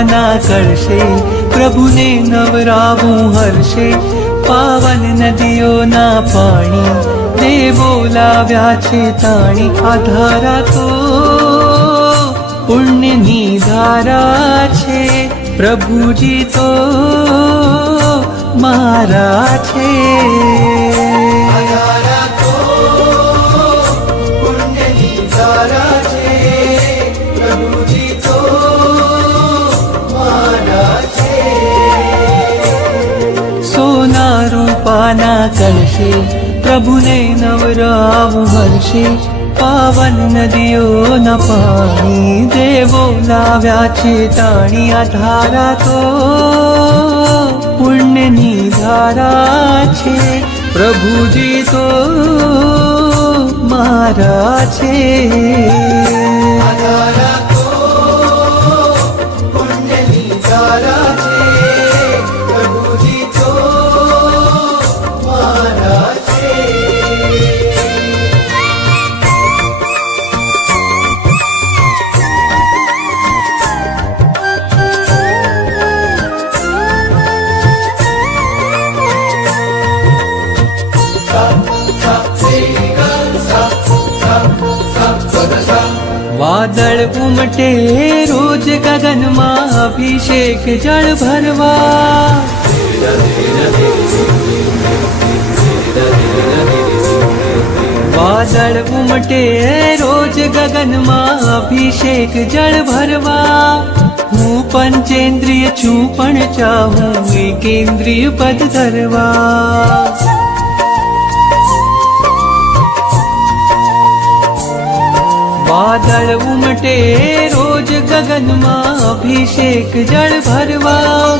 રૂપાના કરશે, પ્રભુને નવરાવું હર્ષે. પાવન નદીઓના પાણી દેવો લાવ્યા છે તાણી. આ ધારા તો પુણ્યની ધારા છે, પ્રભુજી તો મારા છે. સોના રૂપાના કરશે, પ્રભુને નવરાવું હર્ષે. પાવન નદીઓના પાણી દેવો લાવ્યા છે તાણી. આ ધારા તો પુણ્યની ધારા છે, પ્રભુજી તો મારા છે. વાદળ ઉમટે રોજ ગગનમાં, અભિષેક જળ ભરવા. વાદળ ઉમટે રોજ ગગનમાં, અભિષેક જળ ભરવા. હું પંચેન્દ્રિય છું પણ ચાહું એકેન્દ્રિય પદ ધરવા. વાદળ ઉમટે રોજ ગગનમાં, અભિષેક જળ ભરવા.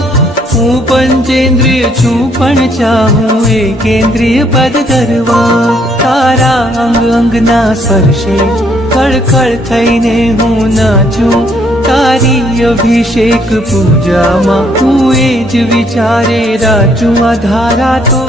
હું પંચેન્દ્રિય છું પણ ચાહું એકેન્દ્રિય પદ ધરવા. તારા અંગ અંગના સ્પર્શે ખળખળ થઈને હું નાચું. તારી અભિષેક પૂજામાં હું એ જ વિચારે રાચું. આ ધારા તો